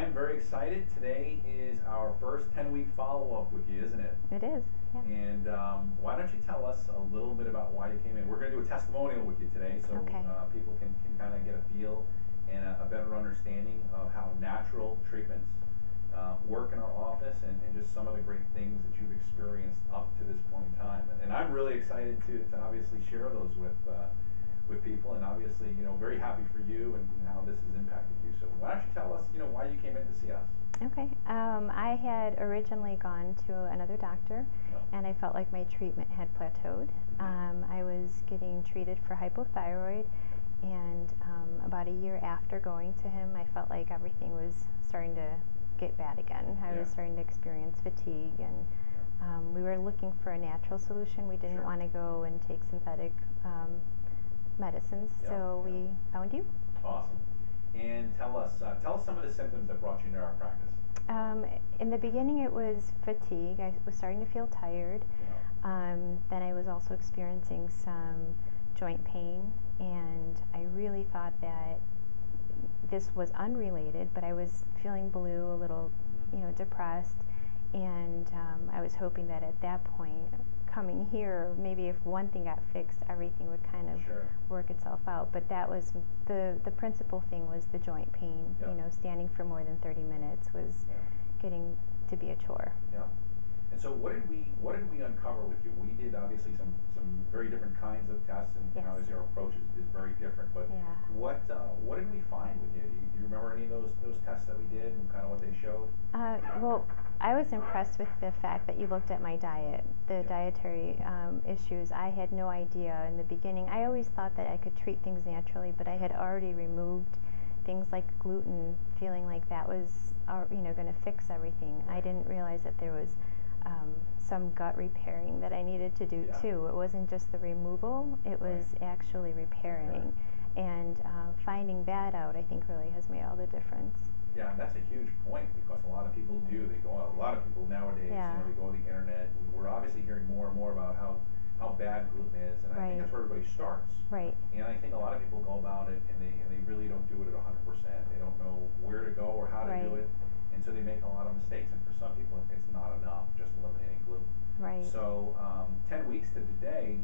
I am very excited. Today is our first 10-week follow-up with you, isn't it? It is, yeah. And why don't you tell us a little bit about why you came in? We're going to do a testimonial with you today, so Okay. People can kind of get a feel and a better understanding of how natural treatments work in our office, and just some of the great things that you've experienced up to this point in time. And I'm really excited to obviously share those with people, and obviously, very happy for you and how this has impacted you. So why don't you tell us, why you came in to see us? Okay. I had originally gone to another doctor, and I felt like my treatment had plateaued. I was getting treated for hypothyroid, and about a year after going to him, I felt like everything was starting to get bad again. I was starting to experience fatigue, and we were looking for a natural solution. We didn't want to go and take synthetic medicines, so we found you. Awesome. And tell us some of the symptoms that brought you into our practice. In the beginning, it was fatigue. I was starting to feel tired. Then I was also experiencing some joint pain, and I really thought that this was unrelated, but I was feeling blue, a little, depressed, and I was hoping that at that point, coming here, maybe if one thing got fixed, everything would kind of work itself out. But that was the principal thing was the joint pain. Standing for more than 30 minutes was getting to be a chore. Yeah. And so what did we uncover with you? We did obviously some very different kinds of tests, and obviously our approach is very different. But what did we find with you? Do you remember any of those tests that we did and kind of what they showed? Well, I was impressed with the fact that you looked at my diet, the dietary issues. I had no idea in the beginning. I always thought that I could treat things naturally, but I had already removed things like gluten, feeling like that was going to fix everything. I didn't realize that there was some gut repairing that I needed to do too. It wasn't just the removal, it was actually repairing. And finding that out, I think, really has made all the difference. Yeah, and that's a huge point, because a lot of people do. They go out. A lot of people nowadays, they go on the internet. We're obviously hearing more and more about how bad gluten is, and I think that's where everybody starts. Right. And I think a lot of people go about it, and they really don't do it at 100%. They don't know where to go or how to do it, and so they make a lot of mistakes. And for some people, it's not enough just eliminating gluten. Right. So 10 weeks to today,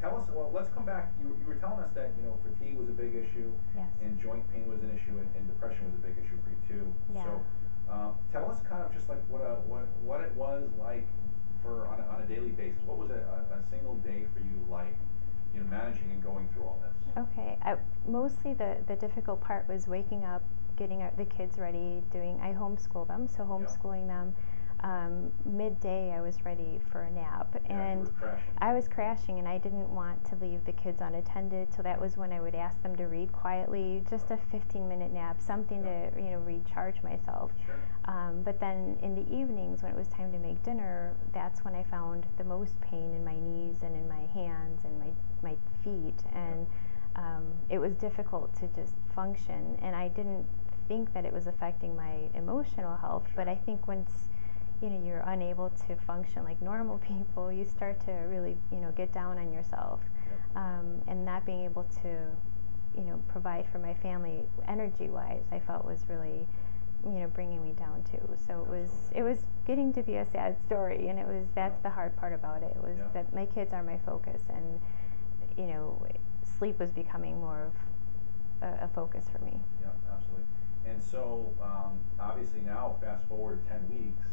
tell us. Well, let's come back. You were telling us that fatigue was a big issue, and joint pain was an issue, and depression was a big issue for you too. Yeah. So tell us kind of just like what it was like for on a daily basis. What was a single day for you like, managing and going through all this? Okay. Mostly the difficult part was waking up, getting the kids ready. I homeschool them, so homeschooling them. Midday I was ready for a nap, and I was crashing, and I didn't want to leave the kids unattended, so that was when I would ask them to read quietly, just a 15-minute nap, something to recharge myself. But then in the evenings, when it was time to make dinner, that's when I found the most pain in my knees and in my hands and my feet, and it was difficult to just function, and I didn't think that it was affecting my emotional health, but I think once you're unable to function like normal people, you start to really, get down on yourself. And not being able to, provide for my family energy-wise, I felt was really, bringing me down too. So it was getting to be a sad story, and that's the hard part about it, was that my kids are my focus, and, sleep was becoming more of a focus for me. Yeah, absolutely. And so, obviously now, fast forward 10 weeks,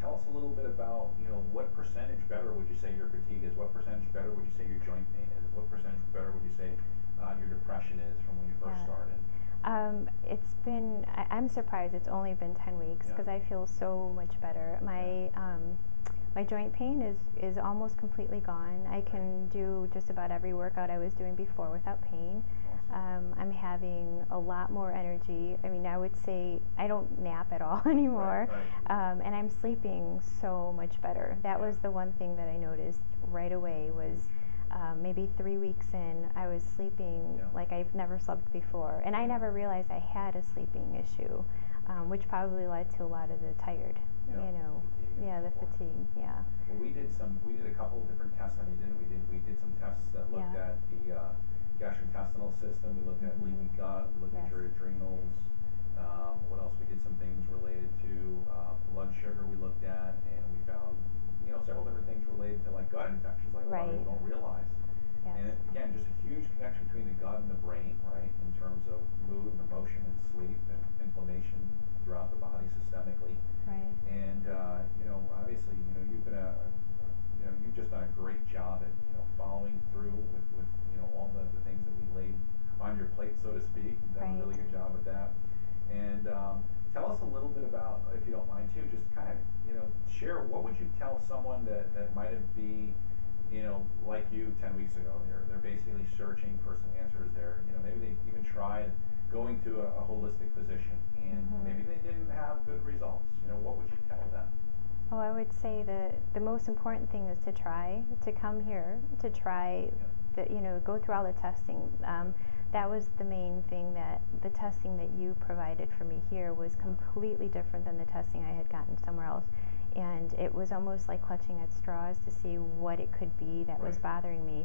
tell us a little bit about, what percentage better would you say your fatigue is? What percentage better would you say your joint pain is? What percentage better would you say your depression is from when you first started? I'm surprised it's only been 10 weeks, because I feel so much better. My joint pain is almost completely gone. I can do just about every workout I was doing before without pain. I'm having a lot more energy. I mean, I would say I don't nap at all anymore, and I'm sleeping so much better. That was the one thing that I noticed right away was maybe 3 weeks in, I was sleeping like I've never slept before, and I never realized I had a sleeping issue, which probably led to a lot of the tired, the fatigue. Well, we did a couple of different tests on you, didn't we? We did some tests that looked at the gastrointestinal system. We looked at leaky gut. We looked at your adrenals. What else? We did some things a lot of Right. people don't realize. Yes. And again, just a huge connection between the gut and the brain, right, in terms of mood and emotion and sleep and inflammation throughout the body systemically. Right. And obviously, you've been you've just done a great job at following through with all the things that we laid on your plate, so to speak. You've done a really good job with that. And tell us a little bit about, if you don't mind too, just kind of share, what would you tell someone that might be like you 10 weeks ago? They're basically searching for some answers. Maybe they even tried going to a holistic physician, and maybe they didn't have good results. What would you tell them? Oh, I would say the most important thing is to come here, to try, go through all the testing. That was the main thing, that the testing that you provided for me here was completely different than the testing I had gotten somewhere else. And it was almost like clutching at straws to see what it could be that was bothering me.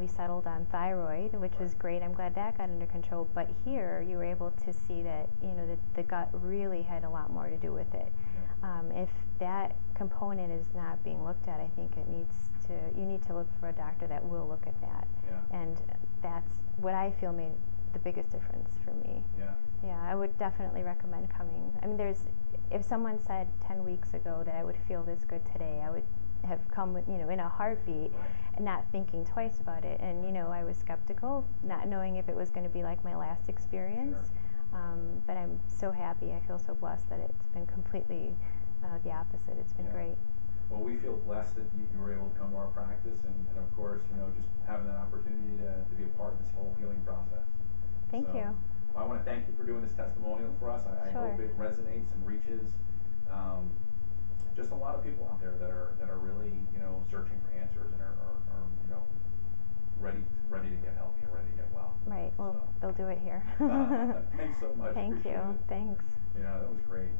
We settled on thyroid, which was great. I'm glad that got under control. But here, you were able to see that the gut really had a lot more to do with it. If that component is not being looked at, I think you need to look for a doctor that will look at that. Yeah. And that's what I feel made the biggest difference for me. Yeah. Yeah, I would definitely recommend coming. I mean, if someone said 10 weeks ago that I would feel this good today, I would have come with, in a heartbeat, and not thinking twice about it. And I was skeptical, not knowing if it was going to be like my last experience. Sure. But I'm so happy. I feel so blessed that it's been completely the opposite. It's been great. Well, we feel blessed that you were able to come to our practice, and of course, just having that opportunity to be a part of this whole healing process. Thank you. I want to thank you for doing this testimonial for us. I hope it resonates and reaches just a lot of people out there that are really searching for answers and are ready to get healthy and ready to get well. Right. Well, they'll do it here. Thanks so much. Thank you. Appreciate it. Thanks. Yeah, that was great.